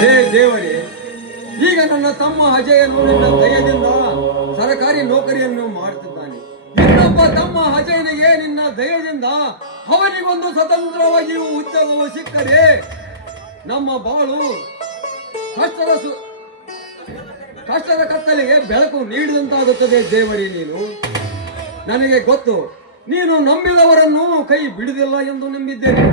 ಹೇ ದೇವರೇ, ಈಗ ನನ್ನ ತಮ್ಮ ಅಜಯನು ನಿನ್ನ ದಯದಿಂದ ಸರಕಾರಿ ನೌಕರಿಯನ್ನು ಮಾಡುತ್ತಿದ್ದಾನೆ. ಇನ್ನೊಬ್ಬ ತಮ್ಮ ಅಜಯನಿಗೆ ನಿನ್ನ ದಯದಿಂದ ಅವನಿಗೊಂದು ಸ್ವತಂತ್ರವಾಗಿಯೂ ಉದ್ಯೋಗವು ಸಿಕ್ಕರೆ ನಮ್ಮ ಬಾಳು ಕಷ್ಟದ ಕತ್ತಲೆಗೆ ಬೆಳಕು ನೀಡಿದಂತಾಗುತ್ತದೆ. ದೇವರೇ, ನೀನು ನನಗೆ ಗೊತ್ತು, ನೀನು ನಂಬಿದವರನ್ನು ಕೈ ಬಿಡುವುದಿಲ್ಲ ಎಂದು ನಂಬಿದ್ದೇನೆ.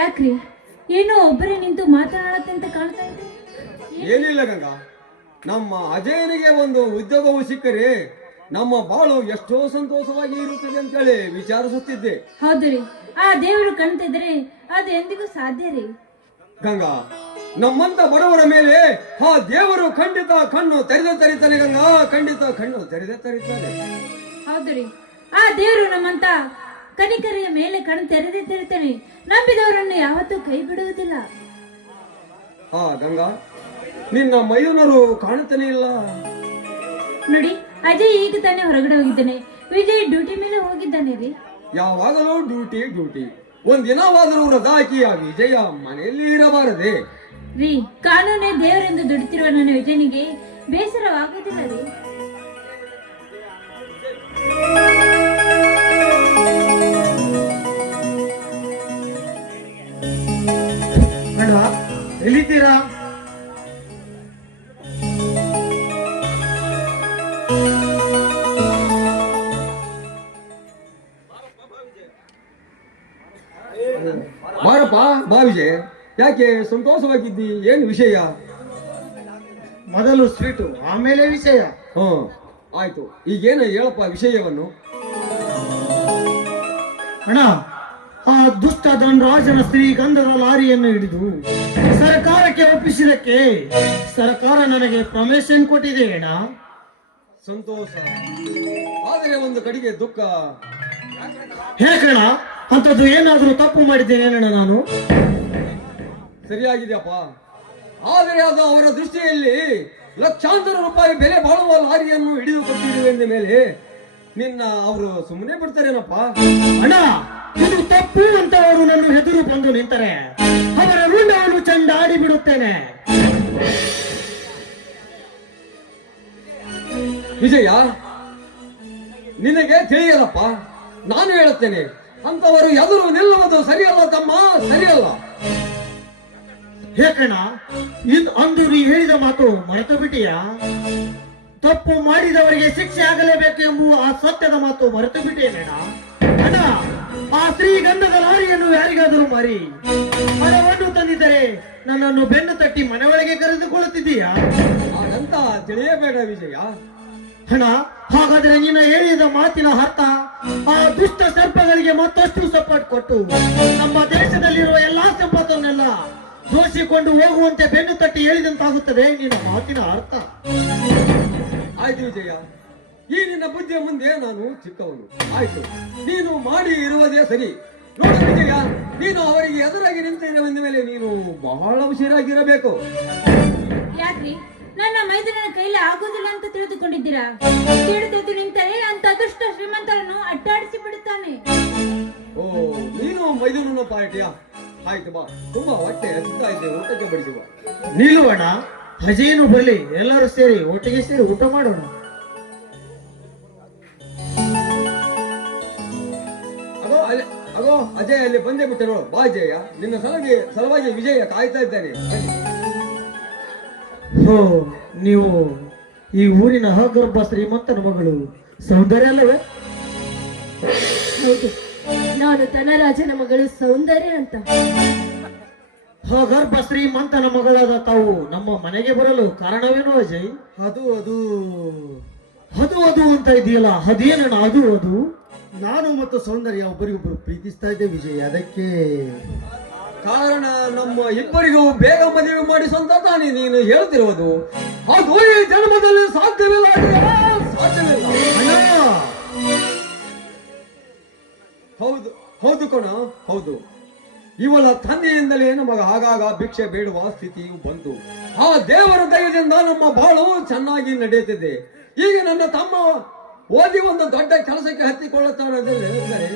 ಯಾಕ್ರಿ, ಏನೋ ಒಬ್ಬರೇ ನಿಂತು ಮಾತನಾಡತ್ತಂತ ಕಾಣ್ತಾ ಇದೆ. ಏನಿಲ್ಲ ಗಂಗಾ, ನಮ್ಮ ಅಜಯನಿಗೆ ಒಂದು ಉದ್ಯೋಗವು ಸಿಕ್ಕರೆ ನಮ್ಮ ಬಾಳು ಎಷ್ಟೋ ಸಂತೋಷವಾಗಿ ಇರುತ್ತದೆ ಅಂತೇಳಿ ವಿಚಾರಿಸುತ್ತಿದ್ದೆ. ಹೌದ್ರಿ, ಆ ದೇವರು ಕಾಣ್ತಿದ್ರೆ ಅದು ಎಂದಿಗೂ ಸಾಧ್ಯ ರೀ. ಗಂಗಾ, ನಮ್ಮಂತ ಬಡವರ ಮೇಲೆ ಆ ದೇವರು ಖಂಡಿತ ಕಣ್ಣು ತೆರೆದೇ ತರಿತಾನೆ. ಗಂಗಾ, ಖಂಡಿತ ಕಣ್ಣು ತೆರೆದೇ ತರಿತಾನೆ. ಹೌದ್ರಿ, ಆ ದೇವರು ನಮ್ಮಂತ ಕನಿಕರಿಯ ಮೇಲೆ ಕಣ್ಣು ತೆರೆದೇ ತೆರಿತಾನೆ. ನಂಬಿದವರನ್ನು ಯಾವತ್ತೂ ಕೈ ಬಿಡುವುದಿಲ್ಲ. ಹಾ ಗಂಗಾ, ನಿನ್ನ ಮಯೂನರು ಕಾಣುತ್ತಾನೆ ಇಲ್ಲ ನೋಡಿ. ಅಜಯ್ ಈಗ ತಾನೇ ಹೊರಗಡೆ ಹೋಗಿದ್ದಾನೆ. ವಿಜಯ್ ಡ್ಯೂಟಿ ಮೇಲೆ ಹೋಗಿದ್ದಾನೆ ರೀ. ಯಾವಾಗಲೂ ಡ್ಯೂಟಿ. ಒಂದಿನವಾದರೂ ರಜಾ ಹಾಕಿ ಆ ವಿಜಯ ಮನೆಯಲ್ಲಿ ಇರಬಾರದೆ ರೀ. ಕಾನೂನೇ ದೇವರೆಂದು ದುಡಿತಿರುವ ನನ್ನ ವಿಜಯನಿಗೆ ಬೇಸರವಾಗುವುದಿಲ್ಲ ರೀ. ಎಲ್ಲಿದ್ದೀರಾ? ಬಾರಪ್ಪ, ಬಾ ವಿಜಯ್. ಯಾಕೆ ಸಂತೋಷವಾಗಿದ್ದಿ? ಏನು ವಿಷಯ? ಮೊದಲು ಸ್ವೀಟು, ಆಮೇಲೆ ವಿಷಯ. ಆಯ್ತು, ಈಗೇನು ಹೇಳಪ್ಪ ವಿಷಯವನ್ನು. ಅಣ್ಣ, ಆ ದುಷ್ಟ ಧನರಾಜನ ಶ್ರೀಗಂಧದ ಲಾರಿಯನ್ನು ಹಿಡಿದು ಸರ್ಕಾರಕ್ಕೆ ಒಪ್ಪಿಸಿದಕ್ಕೆ ಸರ್ಕಾರ ನನಗೆ ಪ್ರಮೋಷನ್ ಕೊಟ್ಟಿದೆ ಅಣ್ಣ. ಸಂತೋಷ, ಆದರೆ ಒಂದು ಕಡೆಗೆ ದುಃಖ. ಹೇಕಣ್ಣ, ಅಂತದ್ದು ಏನಾದ್ರೂ ತಪ್ಪು ಮಾಡಿದ್ದೇನೇನಣ್ಣ ನಾನು? ಸರಿಯಾಗಿದೆಯಪ್ಪ, ಆದರೆ ಅದು ಅವರ ದೃಷ್ಟಿಯಲ್ಲಿ ಲಕ್ಷಾಂತರ ರೂಪಾಯಿ ಬೆಲೆ ಬಾಳುವ ಲಾರಿಯನ್ನು ಹಿಡಿದು ಕೊಟ್ಟಿರುವೆ ಎಂದ ಮೇಲೆ ನಿನ್ನ ಅವರು ಸುಮ್ಮನೆ ಬಿಡ್ತಾರೇನಪ್ಪ? ಅಣ್ಣ, ಇದು ತಪ್ಪು ಅಂತ ಅವರು ನನ್ನ ಎದುರು ಬಂದು ನಿಂತರೆ ಅವರ ರುಂಡವನ್ನು ಚಂಡಾಡಿ ಬಿಡುತ್ತೇನೆ. ವಿಜಯ, ನಿನಗೆ ತಿಳಿಯಲ್ಲಪ್ಪ, ನಾನು ಹೇಳುತ್ತೇನೆ, ಅಂತವರು ಎದುರು ನಿಲ್ಲುವುದು ಸರಿಯಲ್ಲ ತಮ್ಮ, ಸರಿಯಲ್ಲ. ಹೇಕಣ್ಣ, ಅಂದು ನೀ ಹೇಳಿದ ಮಾತು ಮರೆತು ಬಿಟ್ಟಿಯಾ? ತಪ್ಪು ಮಾಡಿದವರಿಗೆ ಶಿಕ್ಷೆ ಆಗಲೇಬೇಕು ಎಂಬುವ ಆ ಸತ್ಯದ ಮಾತು ಮರೆತು ಬಿಟ್ಟೇನೇಣ? ಅಣ್ಣ, ಆ ಶ್ರೀಗಂಧದ ಲಾರಿಯನ್ನು ಯಾರಿಗಾದರೂ ಮಾರಿ ಹಣವನ್ನು ತಂದಿದ್ದರೆ ನನ್ನನ್ನು ಬೆನ್ನು ತಟ್ಟಿ ಮನೆ ಒಳಗೆ ಕರೆದುಕೊಳ್ಳುತ್ತಿದ್ದೀಯಾ? ಹಾಗಂತ ತಿಳಿಯಬೇಡ ವಿಜಯ. ಅಣ್ಣ, ಹಾಗಾದರೆ ನಿನ್ನ ಹೇಳಿದ ಮಾತಿನ ಅರ್ಥ ಆ ದುಷ್ಟ ಸರ್ಪಗಳಿಗೆ ಮತ್ತಷ್ಟು ಸಪೋರ್ಟ್ ಕೊಟ್ಟು ನಮ್ಮ ದೇಶದಲ್ಲಿರುವ ಎಲ್ಲಾ ಸಂಪತ್ತನ್ನೆಲ್ಲ ದೋಷಿಕೊಂಡು ಹೋಗುವಂತೆ ಬೆನ್ನು ತಟ್ಟಿ ಹೇಳಿದಂತಾಗುತ್ತದೆ ನಿನ್ನ ಮಾತಿನ ಅರ್ಥ. ಆಯ್ತು ವಿಜಯ, ಈ ನಿನ್ನ ಬುದ್ಧಿಯ ಮುಂದೆ ನಾನು ಚಿಕ್ಕವನು. ಆಯ್ತು, ನೀನು ಮಾಡಿ ಇರುವುದೇ ಸರಿ. ನೋಡು ವಿಜಯ, ನೀನು ಅವರಿಗೆ ಎದುರಾಗಿ ನಿಂತಿರುವಂದ ಮೇಲೆ ನೀನು ಬಹಳ ಹುಷಾರಾಗಿರಬೇಕು. ಯಾಕ್ರಿ, ನನ್ನ ಮೈದನ ಕೈಲಿ ಆಗೋದಿಲ್ಲ ಅಂತ ತಿಳಿದುಕೊಂಡಿದ್ದೀರಾ? ತಿಳಿದು ನಿಂತರೆ ಅಂತ ದುಷ್ಟ ಶ್ರೀಮಂತರನ್ನು ಅಟ್ಟಾಡಿಸಿ ಬಿಡುತ್ತಾನೆ. ಓ, ನೀನು ಮೈದೂರಿನ ಪಾರ್ಟಿಯಾ? ಆಯ್ತು ಬಾ, ತುಂಬಾ ಹೊಟ್ಟೆ ಹಸಿತಾ ಇದೆ, ಊಟಕ್ಕೆ ಬಡಿಸುವ. ನಿಲ್ಲುವಣ್ಣ, ಅಜೇನು ಬರಲಿ, ಎಲ್ಲರೂ ಸೇರಿ ಒಟ್ಟಿಗೆ ಸೇರಿ ಊಟ ಮಾಡೋಣ. ಅಗೋ ಅಜಯ್ ಅಲ್ಲಿ ಬಂದೇ ಬಿಟ್ಟರು. ಬಾ ಅಜಯ, ನಿನ್ನ ಸಲುವಾಗಿ ವಿಜಯ ಕಾಯ್ತಾ ಇದ್ದಾನೆ. ಹೋ, ನೀವು ಈ ಊರಿನ ಹಗರ್ಭ ಶ್ರೀಮಂತನ ಮಗಳು ಸೌಂದರ್ಯ ಅಲ್ಲವೇ? ಹೌದು, ನಾನು ಧನರಾಜನ ಮಗಳು ಸೌಂದರ್ಯ ಅಂತ. ಹಗರ್ಭ ಶ್ರೀಮಂತನ ಮಗಳಾದ ತಾವು ನಮ್ಮ ಮನೆಗೆ ಬರಲು ಕಾರಣವೇನು ಅಜಯ್? ಅದು ಅದು ಅದು ಅದು ಅಂತ ಇದೆಯಲ್ಲ, ಅದೇನಣ್ಣ ಅದು? ಅದು ನಾನು ಮತ್ತು ಸೌಂದರ್ಯ ಒಬ್ಬರಿಗೊಬ್ಬರು ಪ್ರೀತಿಸ್ತಾ ಇದ್ದೆ ವಿಜಯ್. ಅದಕ್ಕೆ ಕಾರಣ ನಮ್ಮ ಇಬ್ಬರಿಗೂ ಬೇಗ ಮದುವೆ ಮಾಡಿಸುವಂತ ತಾನೇ ನೀನು ಹೇಳ್ತಿರುವುದು. ಅದು ಈ ಜನ್ಮದಲ್ಲಿ ಸಾಧ್ಯವಿಲ್ಲ, ಸಾಧ್ಯವಿಲ್ಲ. ಹೌದು ಹೌದು ಕಣ, ಹೌದು. ಇವಳ ತಂದೆಯಿಂದಲೇ ನಮಗೆ ಆಗಾಗ ಭಿಕ್ಷೆ ಬೇಡುವ ಸ್ಥಿತಿಯು ಬಂತು. ಆ ದೇವರ ದಯದಿಂದ ನಮ್ಮ ಬಾಳು ಚೆನ್ನಾಗಿ ನಡೆಯುತ್ತಿದೆ. ಈಗ ನನ್ನ ತಮ್ಮ ಓದಿ ಒಂದು ದೊಡ್ಡ ಕೆಲಸಕ್ಕೆ ಹತ್ತಿಕೊಳ್ಳುತ್ತಾನೆ.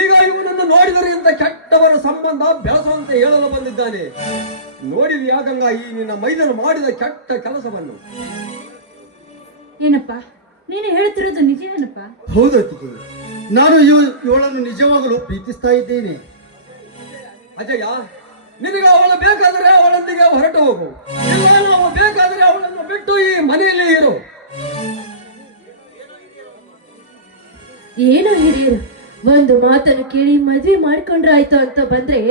ಈಗ ಇವನನ್ನು ನೋಡಿದರೆ ಇಂಥ ಕೆಟ್ಟವರ ಸಂಬಂಧ ಬೆಳೆಸುವಂತೆ ಹೇಳಲು ಬಂದಿದ್ದಾನೆ. ನೋಡಿದೆಯಾ ಗಂಗಾ ಈ ನಿನ್ನ ಮೈದನ ಮಾಡಿದ ಕೆಟ್ಟ ಕೆಲಸವನ್ನು? ಏನಪ್ಪ ನೀನು ಹೇಳ್ತಿರೋದು ನಿಜವೇನಪ್ಪ? ಹೌದು ಅತ್ತಿಗೆ, ನಾನು ಇವಳನ್ನು ನಿಜವಾಗಲೂ ಪ್ರೀತಿಸ್ತಾ ಇದ್ದೇನೆ. ಅಜಯ, ನಿನಗೆ ಅವಳು ಬೇಕಾದರೆ ಅವಳೊಂದಿಗೆ ಹೊರಟು ಹೋಗು, ಇಲ್ಲ ನಾವು ಬೇಕಾದರೆ ಅವಳನ್ನು ಬಿಟ್ಟು ಈ ಮನೆಯಲ್ಲೇ ಇರು. ಏನು ಹಿರಿಯರು, ಒಂದು ಮಾತನ್ನು ಕೇಳಿ ಮದ್ವೆ ಮಾಡ್ಕೊಂಡ್ರಾಯ್ತು ಅಂತ ಬಂದ್ರೆ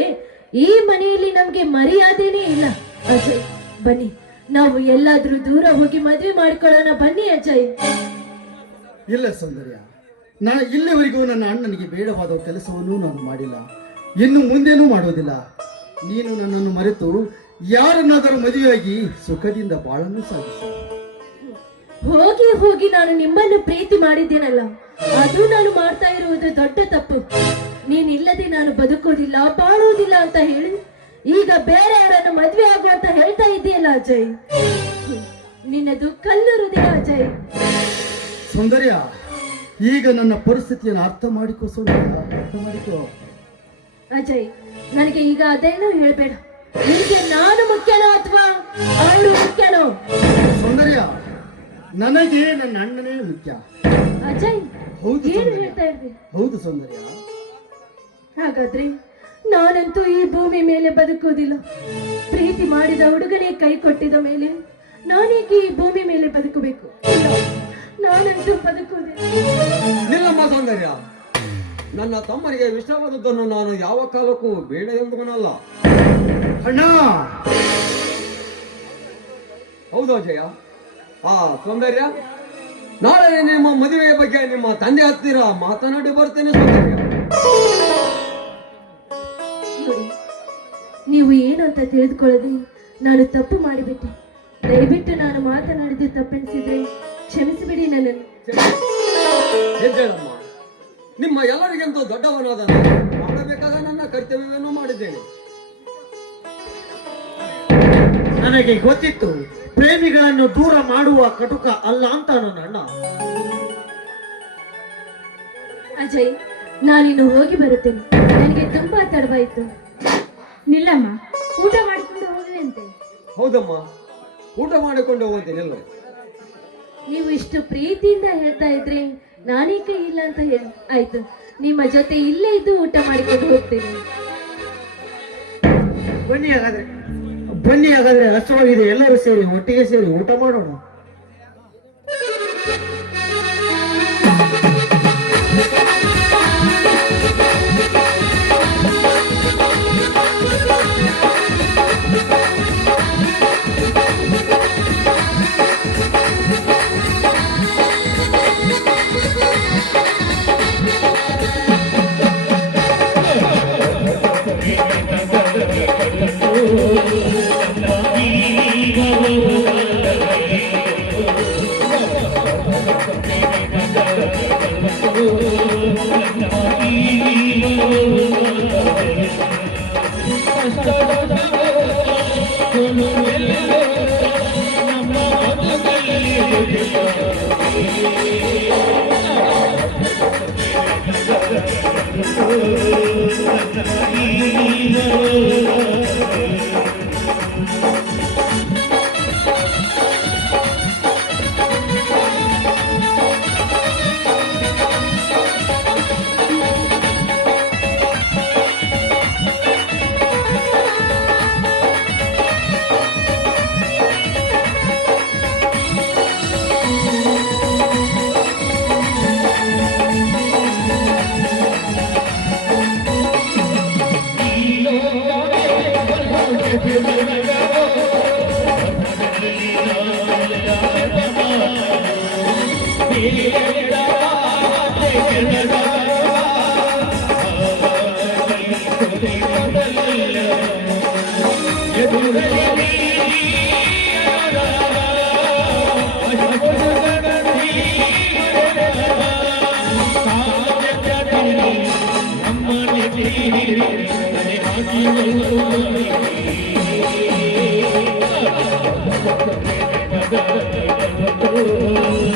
ಈ ಮನೆಯಲ್ಲಿ ನಮ್ಗೆ ಮರ್ಯಾದೆನೇ ಇಲ್ಲ. ಅಜಯ್ ಬನ್ನಿ, ನಾವು ಎಲ್ಲಾದ್ರೂ ದೂರ ಹೋಗಿ ಮದ್ವೆ ಮಾಡ್ಕೊಳ್ಳೋಣ ಬನ್ನಿ ಅಜಯ್. ಇಲ್ಲ ಸೌಂದರ್ಯ, ನಾನು ಇಲ್ಲಿವರೆಗೂ ನನ್ನ ಅಣ್ಣನಿಗೆ ಬೇಡವಾದ ಕೆಲಸವನ್ನು ನಾನು ಮಾಡಿಲ್ಲ, ಇನ್ನು ಮುಂದೇನೂ ಮಾಡೋದಿಲ್ಲ. ನೀನು ನನ್ನನ್ನು ಮರೆತು ಯಾರನ್ನಾದರೂ ಮದುವೆಯಾಗಿ ಸುಖದಿಂದ ಬಾಳನ್ನು ಸಾಗಿಸು. ಹೋಗಿ ಹೋಗಿ ನಾನು ನಿಮ್ಮನ್ನು ಪ್ರೀತಿ ಮಾಡಿದ್ದೇನಲ್ಲ, ಅದು ನಾನು ಮಾಡ್ತಾ ಇರುವುದು ದೊಡ್ಡ ತಪ್ಪು. ನೀನಿಲ್ಲದೆ ನಾನು ಬದುಕೋದಿಲ್ಲ ಬಾಳೋದಿಲ್ಲ ಅಂತ ಹೇಳಿ ಈಗ ಬೇರೆ ಯಾರನ್ನು ಮದ್ವೆ ಆಗು ಅಂತ ಹೇಳ್ತಾ ಇದೆಯಲ್ಲ ಅಜಯ್. ನಿನ್ನದು ಕಲ್ಲು ಹೃದಯ ಅಜಯ್. ಸೌಂದರ್ಯ, ಈಗ ನನ್ನ ಪರಿಸ್ಥಿತಿಯನ್ನು ಅರ್ಥ ಮಾಡಿಕೋ ಸೌಂದರ್ಯ, ಅರ್ಥ ಮಾಡಿಕೋ. ಅಜಯ್, ನನಗೆ ಈಗ ಅದೇನೋ ಹೇಳ್ಬೇಡ. ನಿನಗೆ ನಾನು ಮುಖ್ಯನೋ ಅಥವಾ ಅವರು ಮುಖ್ಯನೋ? ಸೌಂದರ್ಯ, ನನಗೆ ನನ್ನ ಅಣ್ಣನೇ ಮುಖ್ಯ. ಅಜಯ್, ಹೌದು ಏನು ಸೌಂದರ್ಯ. ಹೇಳ್ತಾ ಇರ್ರಿ? ಹೌದು ಸೌಂದರ್ಯ. ಹಾಗಾದ್ರೆ ನಾನಂತೂ ಈ ಭೂಮಿ ಮೇಲೆ ಬದುಕುವುದಿಲ್ಲ. ಪ್ರೀತಿ ಮಾಡಿದ ಹುಡುಗನೇ ಕೈ ಕೊಟ್ಟಿದ ಮೇಲೆ ನಾನೇಕೆ ಈ ಭೂಮಿ ಮೇಲೆ ಬದುಕಬೇಕು? ಇಲ್ಲ, ನಾನಂತೂ ಬದುಕುವುದಿಲ್ಲ. ನಿಲ್ಲಮ್ಮ ಸೌಂದರ್ಯ, ನನ್ನ ತಮ್ಮನಿಗೆ ವಿಷವಾದದ್ದನ್ನು ನಾನು ಯಾವ ಕಾಲಕ್ಕೂ ಬೇಡ ಎಂಬುವನಲ್ಲ. ಅಣ್ಣ, ಹೌದು ಅಜಯ. ಸೌಂದರ್ಯ, ನಾಳೆ ನಿಮ್ಮ ಮದುವೆಯ ಬಗ್ಗೆ ನಿಮ್ಮ ತಂದೆ ಹತ್ತಿರ ಮಾತನಾಡಿ ಬರ್ತೇನೆ ಸೌಂದರ್ಯ. ನೋಡಿ, ನೀವು ಏನು ಅಂತ ತಿಳಿದುಕೊಳ್ಳದೆ ನಾನು ತಪ್ಪು ಮಾಡಿಬಿಟ್ಟೆ. ದಯವಿಟ್ಟು ನಾನು ಮಾತನಾಡಿದ ತಪ್ಪೆನಿಸಿದ್ರೆ ಕ್ಷಮಿಸಿಬಿಡಿ ನನ್ನನ್ನು. ಹೆಜ್ಜೆಳಮ್ಮ, ನಿಮ್ಮ ಎಲ್ಲರಿಗಿಂತ ದೊಡ್ಡವನಾದ ನಾನು ಮಾಡಬೇಕಾದ ನನ್ನ ಕರ್ತವ್ಯವನ್ನು ಮಾಡಿದ್ದೇನೆ. ನನಗೆ ಗೊತ್ತಿತ್ತು ಪ್ರೇಮಿಗಳನ್ನು ದೂರ ಮಾಡುವ ಕಟುಕ ಅಲ್ಲ ಅಂತ ನನ್ನ ಅಣ್ಣ. ಅಜಯ್, ನಾನಿನ್ನು ಹೋಗಿ ಬರುತ್ತೇನೆ. ನನಗೆ ತುಂಬಾ ತಡವಾಯಿತು. ನಿಲ್ಲಮ್ಮ, ಊಟ ಮಾಡಿಕೊಂಡು ಹೋಗುವೆ ಅಂತೆ. ಹೌದಮ್ಮ, ಊಟ ಮಾಡಿಕೊಂಡು ಹೋಗ್ತೇನೆಲ್ಲ. ನೀವು ಇಷ್ಟು ಪ್ರೀತಿಯಿಂದ ಹೇಳ್ತಾ ಇದ್ರೆ ನಾನೇಕೆ ಇಲ್ಲ ಅಂತ ಹೇಳಿ ಆಯ್ತು. ನಿಮ್ಮ ಜೊತೆ ಇಲ್ಲೇ ಇದ್ದು ಊಟ ಮಾಡಿಕೊಂಡು ಹೋಗ್ತೇನೆ. ಬನ್ನಿ ಹಾಗಾದ್ರೆ ಹಸುವಾಗಿದೆ, ಎಲ್ಲರೂ ಸೇರಿ ಒಟ್ಟಿಗೆ ಸೇರಿ ಊಟ ಮಾಡೋಣ. Oh